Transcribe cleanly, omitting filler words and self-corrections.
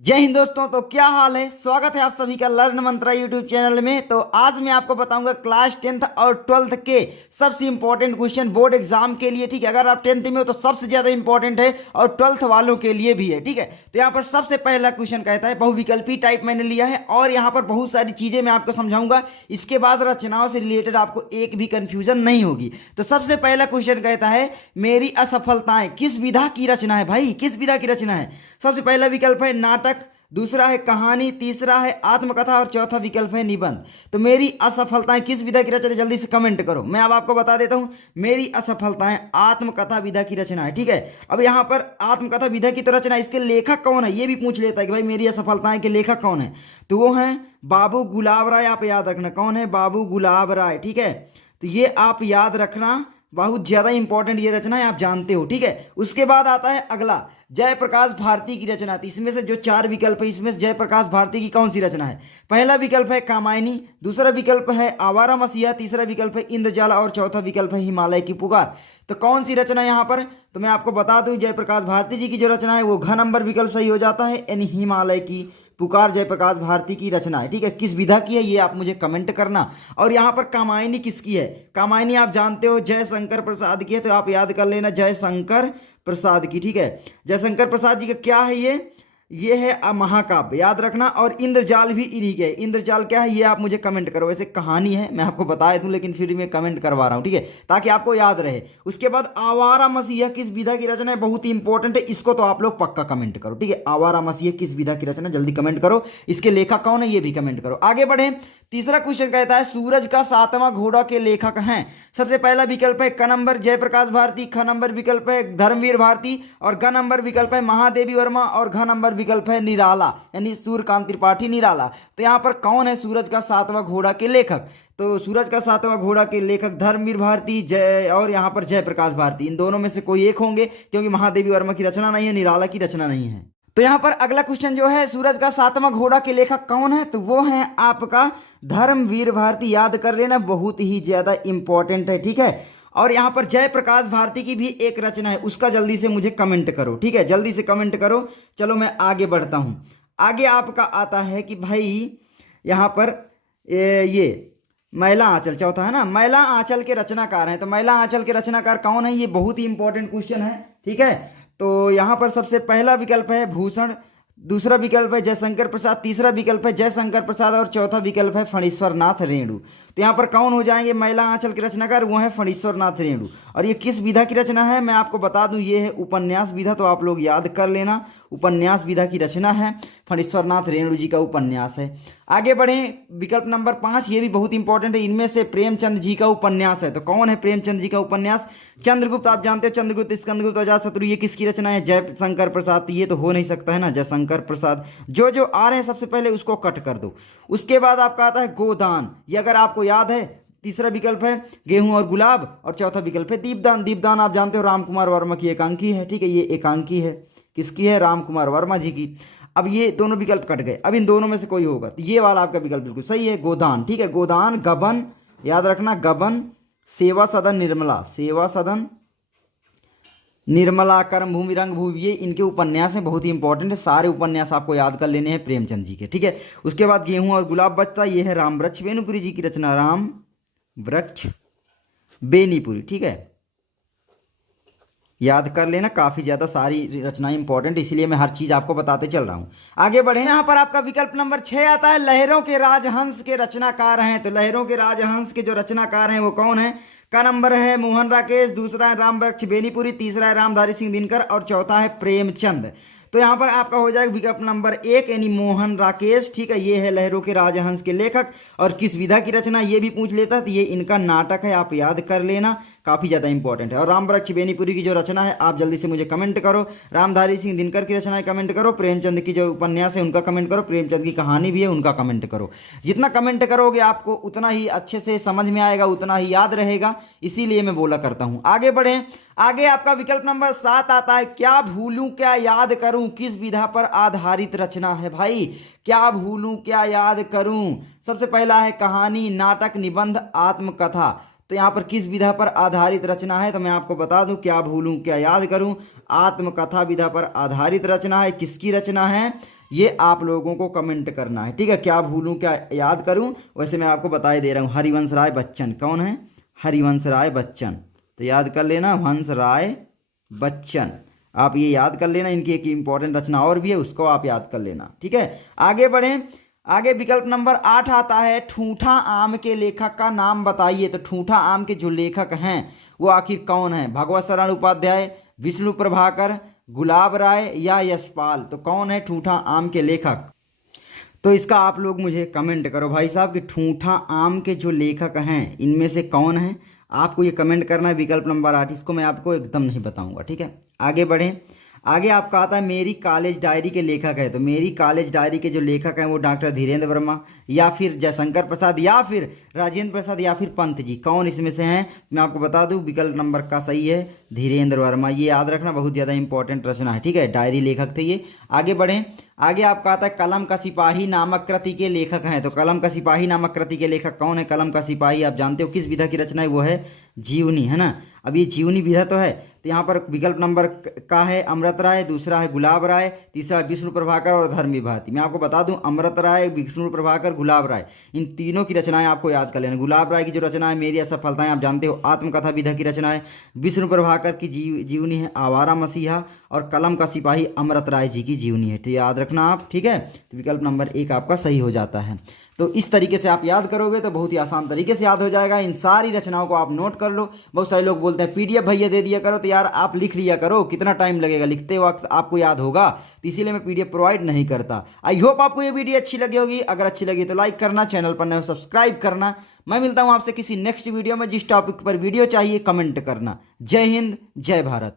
जय हिंद दोस्तों। तो क्या हाल है, स्वागत है आप सभी का लर्न मंत्रा यूट्यूब चैनल में। तो आज मैं आपको बताऊंगा क्लास 10th और 12th के सबसे इंपॉर्टेंट क्वेश्चन बोर्ड एग्जाम के लिए। ठीक है, अगर आप 10th में हो तो सबसे ज्यादा इंपॉर्टेंट है और 12th वालों के लिए भी है। ठीक है, तो यहाँ पर सबसे पहला क्वेश्चन कहता है, बहुविकल्पी टाइप मैंने लिया है और यहाँ पर बहुत सारी चीजें मैं आपको समझाऊंगा। इसके बाद रचनाओं से रिलेटेड आपको एक भी कंफ्यूजन नहीं होगी। तो सबसे पहला क्वेश्चन कहता है, मेरी असफलताएं किस विधा की रचना है। भाई किस विधा की रचना है? सबसे पहला विकल्प है नाटक, दूसरा है कहानी, तीसरा है आत्मकथा और चौथा विकल्प है निबंध। तो मेरी असफलताएं किस विधा की रचना है, जल्दी से कमेंट करो। मैं अब आपको बता देता हूं, मेरी असफलताएं आत्मकथा विधा की रचना है। ठीक है, अब यहां पर आत्मकथा विधा की तो रचना, इसके लेखक कौन है ये भी पूछ लेता है कि भाई मेरी असफलताएं के लेखक कौन है। तो वो है बाबू गुलाब राय। आप याद रखना कौन है, बाबू गुलाब राय। ठीक है, तो ये आप याद रखना, बहुत ज्यादा इंपॉर्टेंट ये रचना है, आप जानते हो। ठीक है, उसके बाद आता है अगला, जयप्रकाश भारती की रचना। तो इसमें से जो चार विकल्प है, इसमें से जयप्रकाश भारती की कौन सी रचना है? पहला विकल्प है कामायनी, दूसरा विकल्प है आवारा मसीहा, तीसरा विकल्प है इंद्रजाला और चौथा विकल्प है हिमालय की पुकार। तो कौन सी रचना है यहाँ पर? तो मैं आपको बता दूं, जयप्रकाश भारती जी की जो रचना है वो घ नंबर विकल्प सही हो जाता है, यानी हिमालय की पुकार जयप्रकाश भारती की रचना है। ठीक है, किस विधा की है ये आप मुझे कमेंट करना। और यहाँ पर कामायनी किसकी है? कामायनी आप जानते हो जयशंकर प्रसाद की है, तो आप याद कर लेना जयशंकर प्रसाद की। ठीक है, जयशंकर प्रसाद जी का क्या है ये है महाकाव्य, याद रखना। और इंद्रजाल भी इन्हीं के। इंद्रजाल क्या है ये आप मुझे कमेंट करो। वैसे कहानी है, मैं आपको बता दूं, लेकिन फिर मैं कमेंट करवा रहा हूं। ठीक है, ताकि आपको याद रहे। उसके बाद आवारा मसीहा किस विधा की रचना है, बहुत ही इंपॉर्टेंट है, इसको तो आप लोग पक्का कमेंट करो। ठीक है, आवारा मसीहा किस विधा की रचना, जल्दी कमेंट करो। इसके लेखक कौन है ये भी कमेंट करो। आगे बढ़े, तीसरा क्वेश्चन कहता है, सूरज का सातवां घोड़ा के लेखक हैं। सबसे पहला विकल्प है क नंबर जयप्रकाश भारती, ख नंबर विकल्प है धर्मवीर भारती और ग नंबर विकल्प है महादेवी वर्मा और घ नंबर विकल्प है निराला, यानी सूर्यकांत त्रिपाठी निराला। तो यहाँ पर कौन है सूरज का सातवां घोड़ा के लेखक? तो सूरज का सातवां घोड़ा के लेखक धर्मवीर भारती जय और यहाँ पर जयप्रकाश भारती, इन दोनों में से कोई एक होंगे, क्योंकि महादेवी वर्मा की रचना नहीं है, निराला की रचना नहीं है। तो यहां पर अगला क्वेश्चन जो है, सूरज का सातवां घोड़ा के लेखक कौन है? तो वो है आपका धर्मवीर भारती, याद कर लेना, बहुत ही ज्यादा इंपॉर्टेंट है। ठीक है, और यहां पर जयप्रकाश भारती की भी एक रचना है, उसका जल्दी से मुझे कमेंट करो। ठीक है, जल्दी से कमेंट करो। चलो मैं आगे बढ़ता हूं। आगे आपका आता है कि भाई यहां पर ये मैला आंचल, चौथा है ना, मैला आंचल के रचनाकार हैं। तो मैला आंचल के रचनाकार कौन है, ये बहुत ही इंपॉर्टेंट क्वेश्चन है। ठीक है, तो यहां पर सबसे पहला विकल्प है भूषण, दूसरा विकल्प है जयशंकर प्रसाद, तीसरा विकल्प है जयशंकर प्रसाद और चौथा विकल्प है फणीश्वर नाथ रेणु। तो यहाँ पर कौन हो जाएंगे मैला आंचल के रचनाकार? वो है फणीश्वर नाथ रेणु। और ये किस विधा की रचना है मैं आपको बता दूं, ये है उपन्यास विधा, तो आप लोग याद कर लेना, उपन्यास विधा की रचना है, फणीश्वर नाथ रेणु जी का उपन्यास है। आगे बढ़े, विकल्प नंबर 5, ये भी बहुत इंपॉर्टेंट है, इनमें से प्रेमचंद जी का उपन्यास है। तो कौन है प्रेमचंद जी का उपन्यास? चंद्रगुप्त, आप जानते हो चंद्रगुप्त स्कंदगुप्त अजातशत्रु, ये किसकी रचना है? जयशंकर प्रसाद। ये तो हो नहीं सकता है ना, जयशंकर प्रसाद। जो जो आ रहे हैं सबसे पहले उसको कट कर दो। उसके बाद आपका आता है गोदान, ये अगर आपको याद है। तीसरा विकल्प है गेहूं और गुलाब और चौथा विकल्प है दीपदान। दीपदान आप जानते हो राम कुमार वर्मा की एकांकी है। ठीक है, ये एकांकी है, किसकी है? राम कुमार वर्मा जी की। अब ये दोनों विकल्प कट गए, अब इन दोनों में से कोई होगा, तो ये वाला आपका विकल्प बिल्कुल सही है, गोदान। ठीक है, गोदान, गबन, याद रखना, गबन, सेवा सदन निर्मला, सेवा सदन निर्मला, कर्म भूमि, रंग भूमि, ये इनके उपन्यास हैं, बहुत ही इंपॉर्टेंट है। सारे उपन्यास आपको याद कर लेने हैं प्रेमचंद जी के। ठीक है, उसके बाद गेहूं और गुलाब बचता, ये है राम वृक्ष बेनीपुरी जी की रचना, राम वृक्ष बेनीपुरी। ठीक है, याद कर लेना, काफी ज्यादा सारी रचनाएं इंपॉर्टेंट, इसीलिए मैं हर चीज आपको बताते चल रहा हूं। आगे बढ़े, यहां पर आपका विकल्प नंबर 6 आता है, लहरों के राजहंस के रचनाकार हैं। तो लहरों के राजहंस के जो रचनाकार हैं वो कौन है? का नंबर है मोहन राकेश, दूसरा है राम वृक्ष बेनीपुरी, तीसरा है रामधारी सिंह दिनकर और चौथा है प्रेमचंद। तो यहाँ पर आपका हो जाएगा विकल्प नंबर 1, यानी मोहन राकेश। ठीक है, ये है लहरों के राजहंस के लेखक। और किस विधा की रचना ये भी पूछ लेता, तो ये इनका नाटक है, आप याद कर लेना, काफी ज्यादा इंपॉर्टेंट है। और राम वृक्ष बेनीपुरी की जो रचना है आप जल्दी से मुझे कमेंट करो। रामधारी सिंह दिनकर की रचना है कमेंट करो, प्रेमचंद की जो उपन्यास है उनका कमेंट करो, प्रेमचंद की कहानी भी है उनका कमेंट करो। जितना कमेंट करोगे आपको उतना ही अच्छे से समझ में आएगा, उतना ही याद रहेगा, इसीलिए मैं बोला करता हूं। आगे बढ़े, आगे आपका विकल्प नंबर 7 आता है, क्या भूलूं क्या याद करूं किस विधा पर आधारित रचना है। भाई क्या भूलूं क्या याद करूं, सबसे पहला है कहानी, नाटक, निबंध, आत्मकथा। तो यहाँ पर किस विधा पर आधारित रचना है? तो मैं आपको बता दूं, क्या भूलूं क्या याद करूं आत्मकथा विधा पर आधारित रचना है। किसकी रचना है? ये आप लोगों को कमेंट करना है, ठीक है। क्या भूलूं क्या याद करूं, वैसे मैं आपको बता ही दे रहा हूँ। हरिवंश राय बच्चन कौन है? हरिवंश राय बच्चन, तो याद कर लेना हंस राय बच्चन, आप ये याद कर लेना। इनकी एक इंपॉर्टेंट रचना और भी है, उसको आप याद कर लेना, ठीक है। आगे बढ़ें। आगे विकल्प नंबर 8 आता है, ठूठा आम के लेखक का नाम बताइए। तो ठूठा आम के जो लेखक हैं वो आखिर कौन है? भगवत शरण उपाध्याय, विष्णु प्रभाकर, गुलाब राय या यशपाल? तो कौन है ठूठा आम के लेखक? तो इसका आप लोग मुझे कमेंट करो भाई साहब कि ठूठा आम के जो लेखक हैं इनमें से कौन है। आपको ये कमेंट करना है विकल्प नंबर 8, इसको मैं आपको एकदम नहीं बताऊंगा, ठीक है। आगे बढ़ें। आगे आपका आता है मेरी कॉलेज डायरी के लेखक है। तो मेरी कॉलेज डायरी के जो लेखक हैं वो डॉक्टर धीरेन्द्र वर्मा या फिर जयशंकर प्रसाद या फिर राजेंद्र प्रसाद या फिर पंत जी, कौन इसमें से हैं? मैं आपको बता दूं विकल्प नंबर का सही है धीरेन्द्र वर्मा। ये याद रखना, बहुत ज़्यादा इंपॉर्टेंट रचना है, ठीक है। डायरी लेखक थे ये। आगे बढ़ें। आगे आपका आता है कलम का सिपाही नामक कृति के लेखक हैं। तो कलम का सिपाही नामक कृति के लेखक कौन है? कलम का सिपाही आप जानते हो किस विधा की रचना है, वो है जीवनी, है ना। अब ये जीवनी विधा तो है, तो यहाँ पर विकल्प नंबर का है अमृत राय, दूसरा है गुलाब राय, तीसरा विष्णु प्रभाकर और धर्म विभाति। मैं आपको बता दूं अमृत राय, विष्णु प्रभाकर, गुलाब राय, इन तीनों की रचनाएं आपको याद कर लेना। गुलाब राय की जो रचना है मेरी असफलताएं, आप जानते हो आत्मकथा विधा की रचना है। विष्णु प्रभाकर की जीवनी है आवारा मसीहा, और कलम का सिपाही अमृत राय जी की जीवनी है, तो याद रखना आप, ठीक है। तो विकल्प नंबर 1 आपका सही हो जाता है। तो इस तरीके से आप याद करोगे तो बहुत ही आसान तरीके से याद हो जाएगा। इन सारी रचनाओं को आप नोट कर लो। बहुत सारे लोग बोलते हैं पीडीएफ भैया दे दिया करो, तो यार आप लिख लिया करो, कितना टाइम लगेगा, लिखते वक्त आपको याद होगा, तो इसीलिए मैं पीडीएफ प्रोवाइड नहीं करता। आई होप आपको ये वीडियो अच्छी लगी होगी। अगर अच्छी लगी तो लाइक करना, चैनल पर नए हो सब्सक्राइब करना। मैं मिलता हूं आपसे किसी नेक्स्ट वीडियो में। जिस टॉपिक पर वीडियो चाहिए कमेंट करना। जय हिंद, जय भारत।